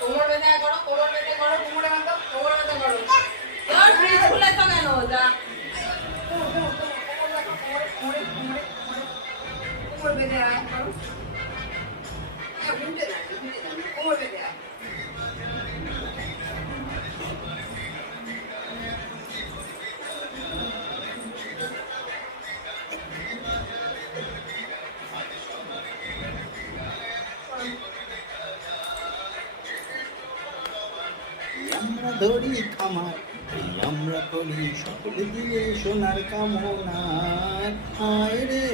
কোমর বেঁধে করো, কোমর বেঁধে করো, কোমরে বাঁধো, কোমর বেঁধে করো। এবার ফ্রিজ খুলে তো কেন যা কোমর বেঁধে আয় করো। কোমর বেঁধে আয়। আমরা ধরি খামার, আমরা করি সকল দিয়ে সোনার কামনা। হায় রে